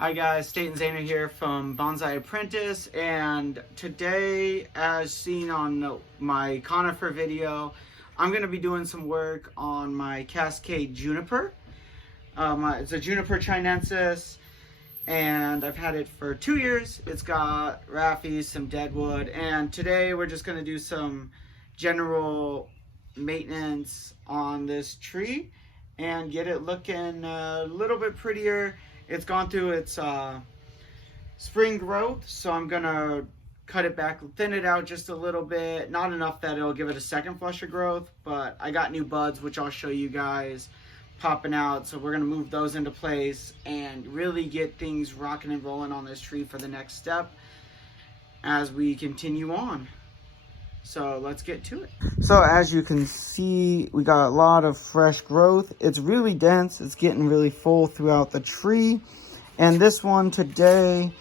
Hi guys, State and Zaner here from Bonsai Apprentice, and today, as seen on my conifer video, I'm going to be doing some work on my Cascade Juniper. It's a Juniper Chinensis, and I've had it for 2 years. It's got raffies, some deadwood, and today we're just going to do some general maintenance on this tree and get it looking a little bit prettier. It's gone through its spring growth, so I'm gonna cut it back, thin it out just a little bit. Not enough that it'll give it a second flush of growth, but I got new buds, which I'll show you guys, popping out. So we're gonna move those into place and really get things rocking and rolling on this tree for the next step as we continue on. So let's get to it. So as you can see, we got a lot of fresh growth. It's really dense. It's getting really full throughout the tree. And this one today,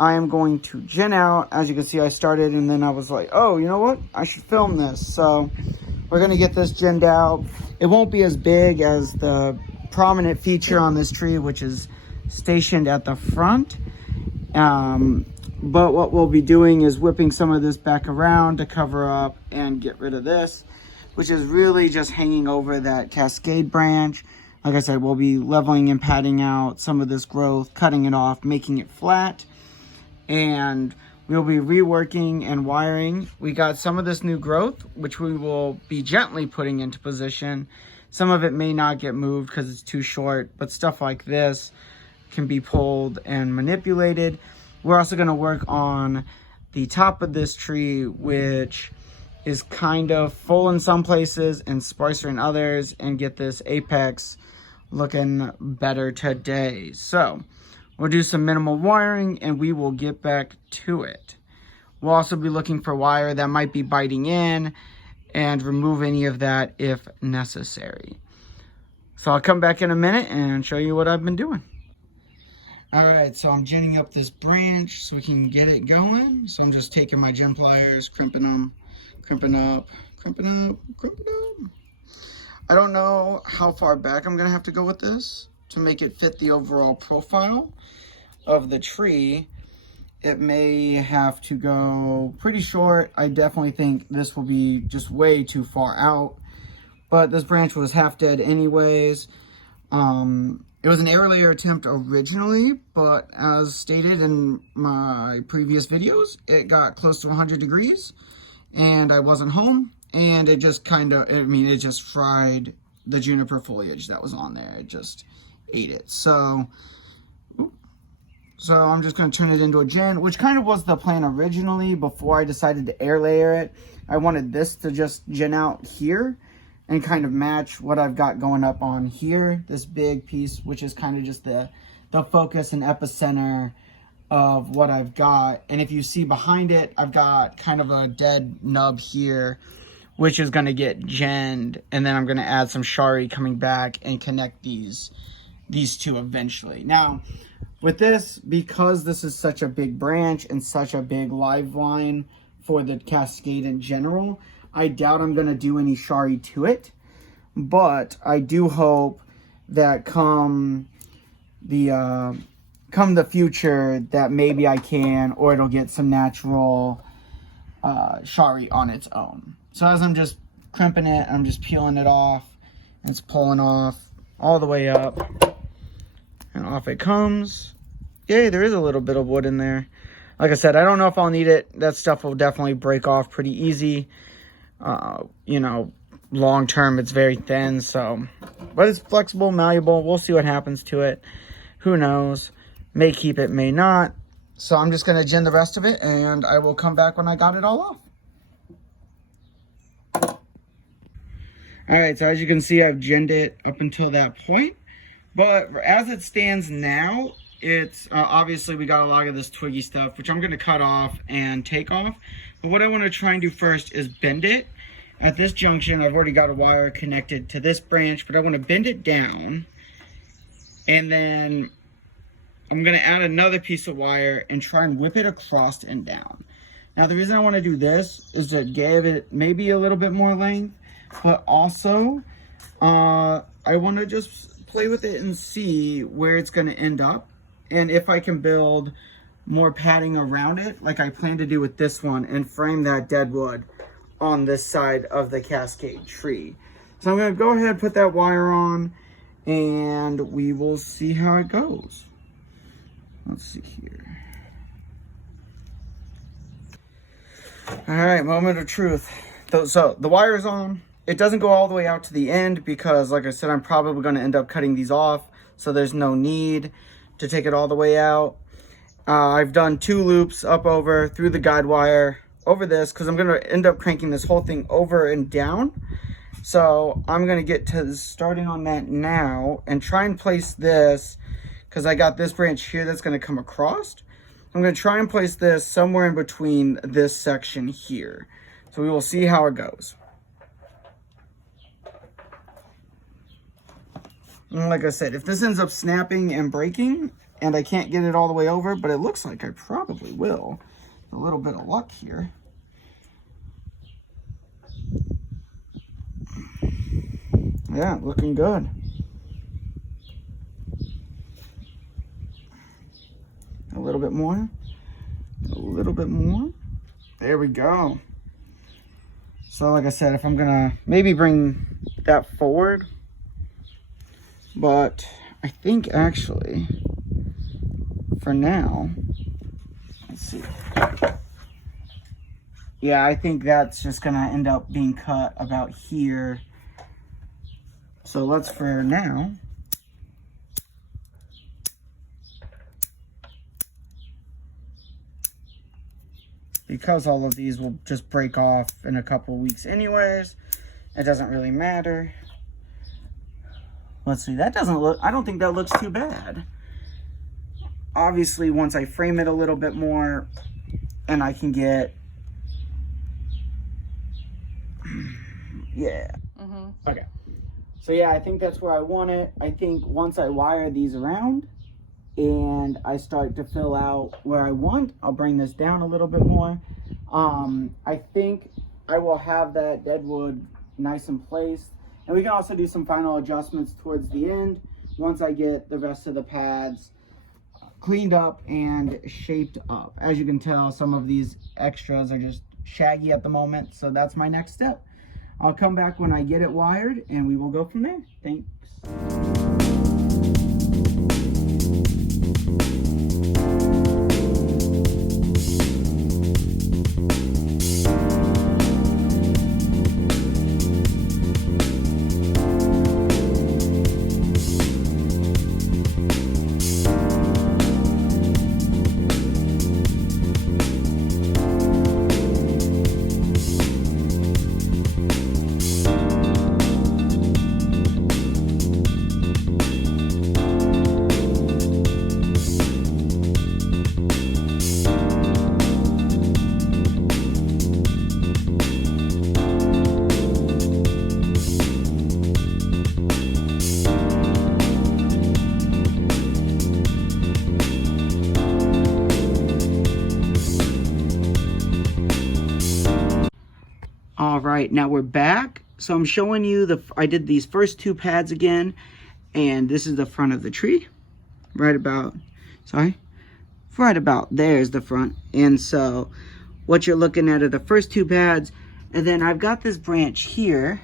I am going to gin out. As you can see, I started and then I was like, oh, you know what? I should film this. So we're going to get this ginned out. It won't be as big as the prominent feature on this tree, which is stationed at the front. But what we'll be doing is whipping some of this back around to cover up and get rid of this, which is really just hanging over that cascade branch. Like I said, we'll be leveling and padding out some of this growth, cutting it off, making it flat, and we'll be reworking and wiring. We got some of this new growth, which we will be gently putting into position. Some of it may not get moved because it's too short, but stuff like this can be pulled and manipulated. We're also going to work on the top of this tree, which is kind of full in some places and sparser in others, and get this apex looking better today. So we'll do some minimal wiring and we will get back to it. We'll also be looking for wire that might be biting in and remove any of that if necessary. So I'll come back in a minute and show you what I've been doing. Alright, so I'm ginning up this branch so we can get it going. So I'm just taking my gin pliers, crimping them, crimping up, crimping up, crimping up. I don't know how far back I'm going to have to go with this to make it fit the overall profile of the tree. It may have to go pretty short. I definitely think this will be just way too far out. But this branch was half dead anyways. It was an air layer attempt originally, but as stated in my previous videos, it got close to 100 degrees and I wasn't home, and it just it just fried the juniper foliage that was on there. It just ate it. So I'm just going to turn it into a gin, which kind of was the plan originally before I decided to air layer it. I wanted this to just gin out here and kind of match what I've got going up on here, this big piece, which is kind of just the focus and epicenter of what I've got. And if you see behind it, I've got kind of a dead nub here, which is going to get ginned, and then I'm going to add some shari coming back and connect these two eventually. Now, with this, because this is such a big branch and such a big live line for the cascade in general, I doubt I'm going to do any shari to it, but I do hope that come the future that maybe I can, or it'll get some natural shari on its own. So as I'm just crimping it, I'm just peeling it off, and it's pulling off all the way up, and off it comes. Yay, there is a little bit of wood in there. Like I said, I don't know if I'll need it. That stuff will definitely break off pretty easy. You know, long term it's very thin, so, but it's flexible, malleable. We'll see what happens to it. Who knows? May keep it, may not. So I'm just going to gin the rest of it, and I will come back when I got it all off. Alright, so as you can see, I've ginned it up until that point, but as it stands now, it's obviously we got a lot of this twiggy stuff, which I'm going to cut off and take off. But what I want to try and do first is bend it. At this junction, I've already got a wire connected to this branch, but I want to bend it down. And then I'm going to add another piece of wire and try and whip it across and down. Now, the reason I want to do this is to give it maybe a little bit more length, but also I want to just play with it and see where it's going to end up. And if I can build more padding around it, like I plan to do with this one, and frame that dead wood on this side of the cascade tree. So I'm going to go ahead and put that wire on, and we will see how it goes. Let's see here. All right, moment of truth. So the wire's on. It doesn't go all the way out to the end because, like I said, I'm probably going to end up cutting these off. So there's no need to take it all the way out. I've done 2 loops up over through the guide wire over this because I'm going to end up cranking this whole thing over and down. So I'm going to get to starting on that now and try and place this, because I got this branch here that's going to come across. I'm going to try and place this somewhere in between this section here. So we will see how it goes. And like I said, if this ends up snapping and breaking and I can't get it all the way over, but it looks like I probably will. A little bit of luck here. Yeah, looking good. A little bit more. A little bit more. There we go. So like I said, if I'm gonna maybe bring that forward, but I think actually for now, let's see. Yeah, I think that's just gonna end up being cut about here. So let's, for now, because all of these will just break off in a couple weeks anyways, it doesn't really matter. Let's see, that doesn't look, I don't think that looks too bad. Obviously, once I frame it a little bit more and I can get, yeah. Okay. So yeah, I think that's where I want it. I think once I wire these around and I start to fill out where I want, I'll bring this down a little bit more. I think I will have that dead wood nice and placed. And we can also do some final adjustments towards the end once I get the rest of the pads cleaned up and shaped up. As you can tell, some of these extras are just shaggy at the moment, so that's my next step. I'll come back when I get it wired and we will go from there. Thanks. All right, now we're back. So I'm showing you I did these first 2 pads again, and this is the front of the tree. Right about there's the front. And so what you're looking at are the first 2 pads, and then I've got this branch here,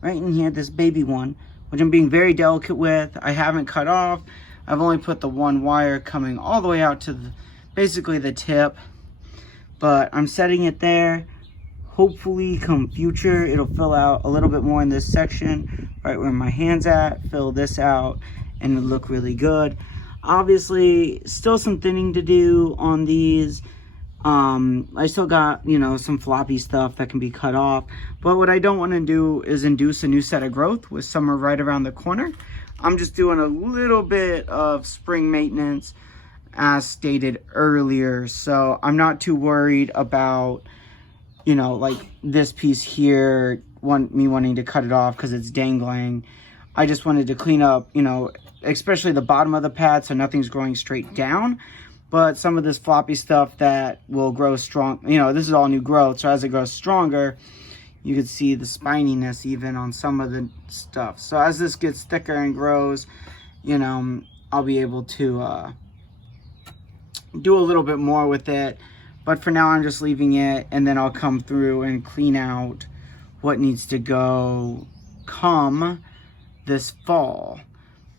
right in here, this baby one, which I'm being very delicate with. I haven't cut off. I've only put the 1 wire coming all the way out to basically the tip, but I'm setting it there. Hopefully come future, it'll fill out a little bit more in this section, right where my hand's at, fill this out, and it'll look really good. Obviously, still some thinning to do on these. I still got, you know, some floppy stuff that can be cut off. But what I don't want to do is induce a new set of growth with summer right around the corner. I'm just doing a little bit of spring maintenance as stated earlier. So I'm not too worried about, you know, like this piece here, me wanting to cut it off because it's dangling. I just wanted to clean up, you know, especially the bottom of the pad so nothing's growing straight down. But some of this floppy stuff that will grow strong, you know, this is all new growth. So as it grows stronger, you can see the spininess even on some of the stuff. So as this gets thicker and grows, you know, I'll be able to do a little bit more with it. But for now, I'm just leaving it, and then I'll come through and clean out what needs to go come this fall.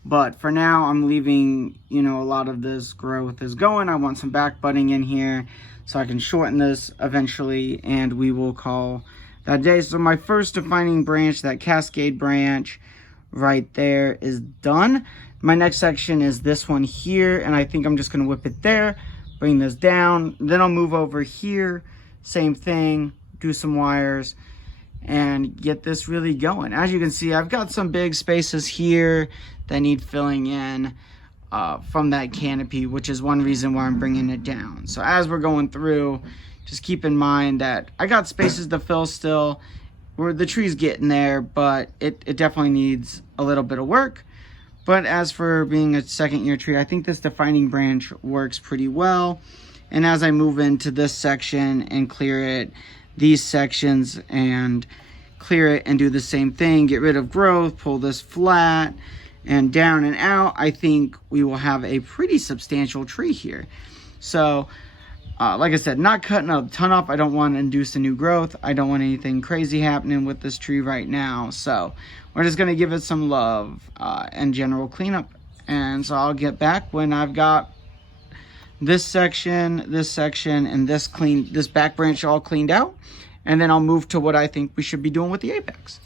But for now, I'm leaving, you know, a lot of this growth is going. I want some back budding in here so I can shorten this eventually, and we will call that day. So my first defining branch, that cascade branch right there, is done. My next section is this one here, and I think I'm just going to whip it there, bring this down, then I'll move over here, same thing, do some wires, and get this really going. As you can see, I've got some big spaces here that need filling in from that canopy, which is one reason why I'm bringing it down. So as we're going through, just keep in mind that I got spaces to fill still. The tree's getting there, but it definitely needs a little bit of work. But as for being a second year tree, I think this defining branch works pretty well. And as I move into this section and clear it, these sections, and clear it and do the same thing, get rid of growth, pull this flat and down and out, I think we will have a pretty substantial tree here. So like I said, not cutting a ton up. I don't want to induce a new growth. I don't want anything crazy happening with this tree right now. So we're just going to give it some love and general cleanup. And so I'll get back when I've got this section, and this back branch all cleaned out. And then I'll move to what I think we should be doing with the apex.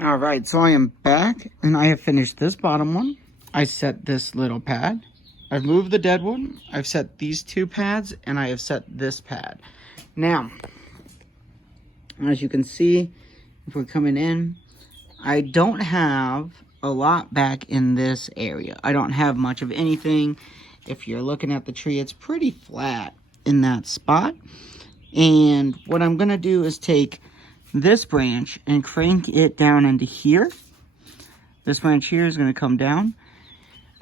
Alright, so I am back, and I have finished this bottom one. I set this little pad. I've moved the dead one. I've set these two pads, and I have set this pad. Now, as you can see, if we're coming in, I don't have a lot back in this area. I don't have much of anything. If you're looking at the tree, it's pretty flat in that spot. And what I'm going to do is take this branch and crank it down into here. This branch here is going to come down,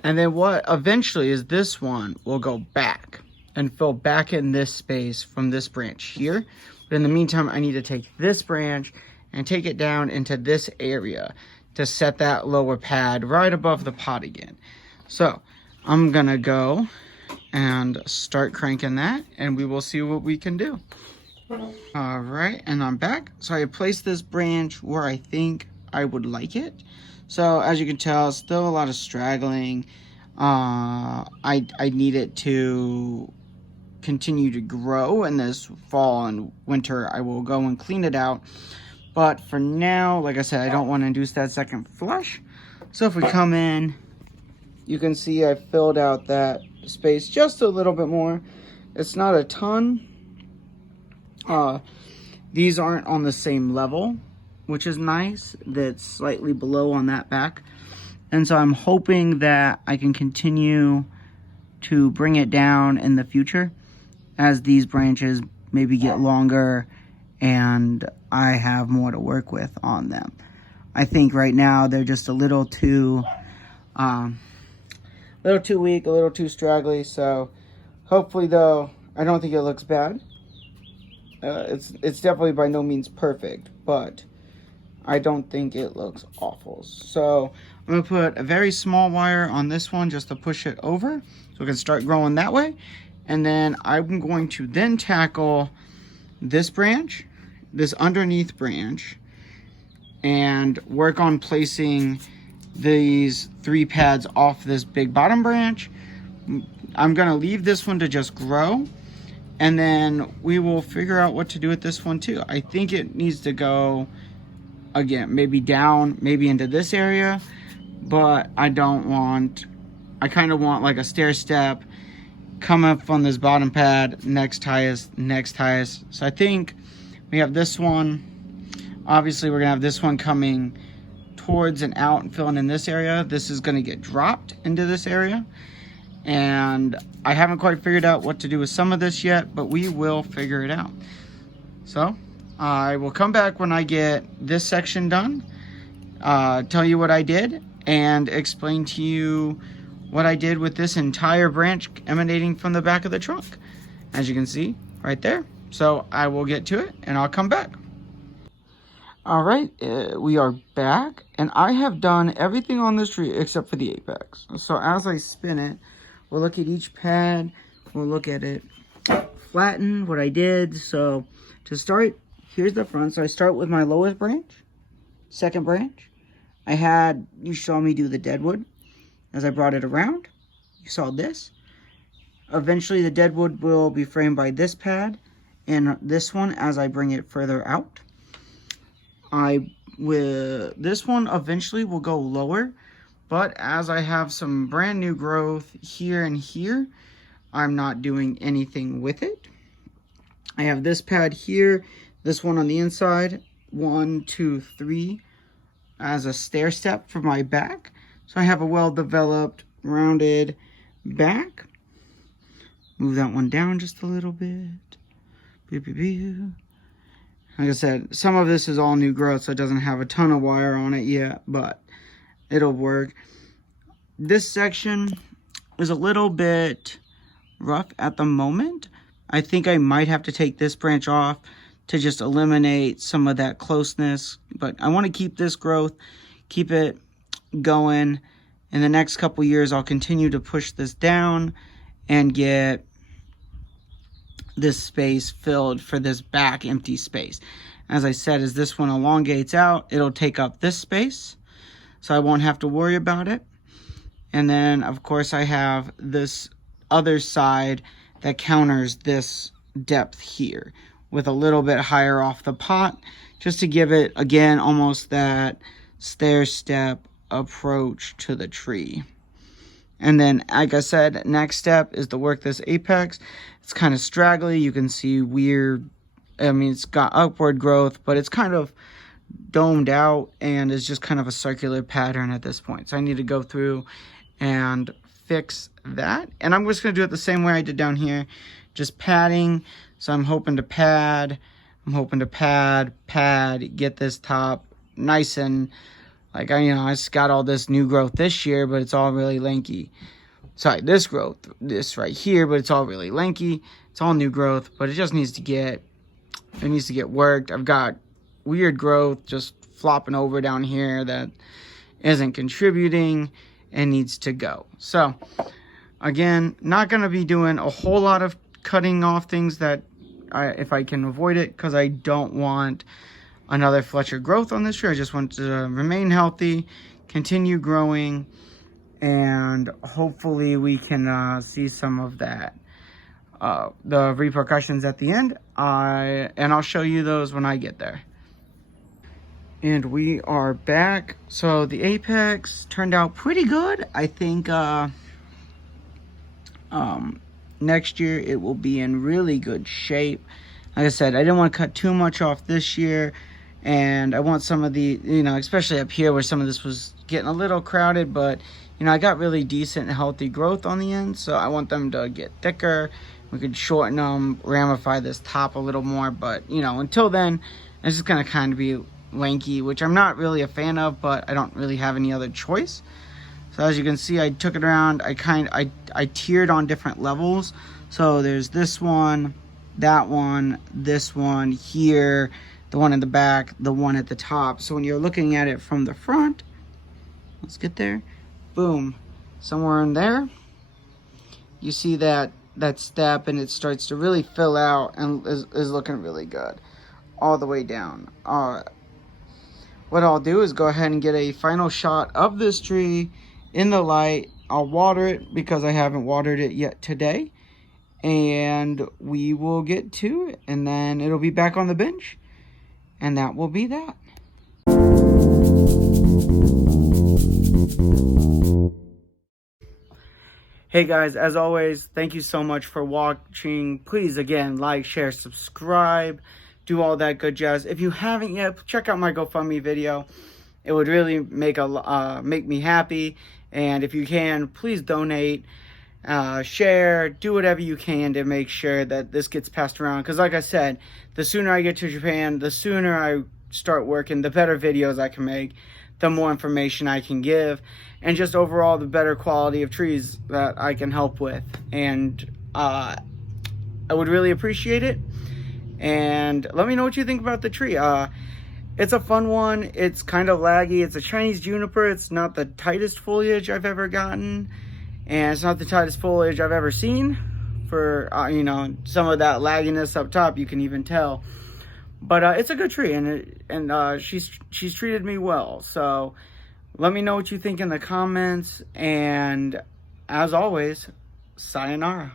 and then what eventually is this one will go back and fill back in this space from this branch here. But in the meantime, I need to take this branch and take it down into this area to set that lower pad right above the pot again. So I'm gonna go and start cranking that, and we will see what we can do. All right, and I'm back. So I placed this branch where I think I would like it. So as you can tell, still a lot of straggling. I need it to continue to grow, and this fall and winter I will go and clean it out. But for now, like I said, I don't want to induce that second flush. So if we come in, you can see I filled out that space just a little bit more. It's not a ton. These aren't on the same level, which is nice. That's slightly below on that back. And so I'm hoping that I can continue to bring it down in the future as these branches maybe get longer and I have more to work with on them. I think right now they're just a little too weak, a little too straggly. So hopefully, though, I don't think it looks bad. It's definitely by no means perfect, but I don't think it looks awful. So I'm going to put a very small wire on this one just to push it over so we can start growing that way. And then I'm going to then tackle this branch, this underneath branch, and work on placing these 3 pads off this big bottom branch. I'm going to leave this one to just grow, and then we will figure out what to do with this one too. I think it needs to go, again, maybe down, maybe into this area, but I kind of want like a stair step, come up on this bottom pad, next highest. So I think we have this one. Obviously, we're gonna have this one coming towards and out and filling in this area. This is gonna get dropped into this area. And I haven't quite figured out what to do with some of this yet, but we will figure it out. So I will come back when I get this section done, tell you what I did, and explain to you what I did with this entire branch emanating from the back of the trunk, as you can see right there. So I will get to it and I'll come back. All right, we are back, and I have done everything on this tree except for the apex. So as I spin it, we'll look at each pad, we'll look at it flatten, what I did. So to start, here's the front. So I start with my lowest branch, second branch. You saw me do the deadwood. As I brought it around, you saw this. Eventually the deadwood will be framed by this pad and this one as I bring it further out. This one eventually will go lower, but as I have some brand new growth here and here, I'm not doing anything with it. I have this pad here, this one on the inside, 1, 2, 3, as a stair step for my back. So I have a well-developed, rounded back. Move that one down just a little bit. Like I said, some of this is all new growth, so it doesn't have a ton of wire on it yet, but it'll work. This section is a little bit rough at the moment. I think I might have to take this branch off to just eliminate some of that closeness, but I want to keep this growth, keep it going. In the next couple years, I'll continue to push this down and get this space filled for this back empty space. As I said, as this one elongates out, it'll take up this space, so I won't have to worry about it. And then, of course, I have this other side that counters this depth here with a little bit higher off the pot, just to give it, again, almost that stair step approach to the tree. And then, like I said, next step is to work this apex. It's kind of straggly. You can see weird, it's got upward growth, but it's kind of domed out and is just kind of a circular pattern at this point. So I need to go through and fix that. And I'm just going to do it the same way I did down here, just padding. So I'm hoping to pad, get this top nice and like, I just got all this new growth this year, but it's all really lanky. Sorry, this right here, but it's all really lanky. It's all new growth, but it just needs to get, worked. I've got weird growth just flopping over down here that isn't contributing and needs to go. So, again, not going to be doing a whole lot of cutting off things that, if I can avoid it, because I don't want another Fletcher growth on this tree. I just want to remain healthy, continue growing, and hopefully we can see some of that, the repercussions at the end. And I'll show you those when I get there. And we are back. So the apex turned out pretty good. I think next year it will be in really good shape. Like I said, I didn't want to cut too much off this year. And I want some of the, especially up here where some of this was getting a little crowded, but, I got really decent and healthy growth on the end. So I want them to get thicker. We could shorten them, ramify this top a little more. But, until then, it's just going to kind of be lanky, which I'm not really a fan of, but I don't really have any other choice. So as you can see, I took it around. I tiered on different levels. So there's this one, that one, this one here, the one in the back, the one at the top. So when you're looking at it from the front, let's get there, boom, somewhere in there, you see that step, and it starts to really fill out and is looking really good all the way down. What I'll do is go ahead and get a final shot of this tree in the light. I'll water it because I haven't watered it yet today, and we will get to it, and then it'll be back on the bench. And that will be that. Hey guys, as always, thank you so much for watching. Please, again, like, share, subscribe, do all that good jazz. If you haven't yet, check out my GoFundMe video. It would really make me happy. And if you can, please donate. share, do whatever you can to make sure that this gets passed around. Because like I said, the sooner I get to Japan, the sooner I start working, the better videos I can make, the more information I can give, and just overall the better quality of trees that I can help with. And I would really appreciate it. And let me know what you think about the tree. It's a fun one. It's kind of laggy. It's a Chinese juniper. It's not the tightest foliage I've ever gotten, and it's not the tightest foliage I've ever seen. For you know, some of that lagginess up top, you can even tell. But it's a good tree, and she's treated me well. So let me know what you think in the comments, and as always, sayonara.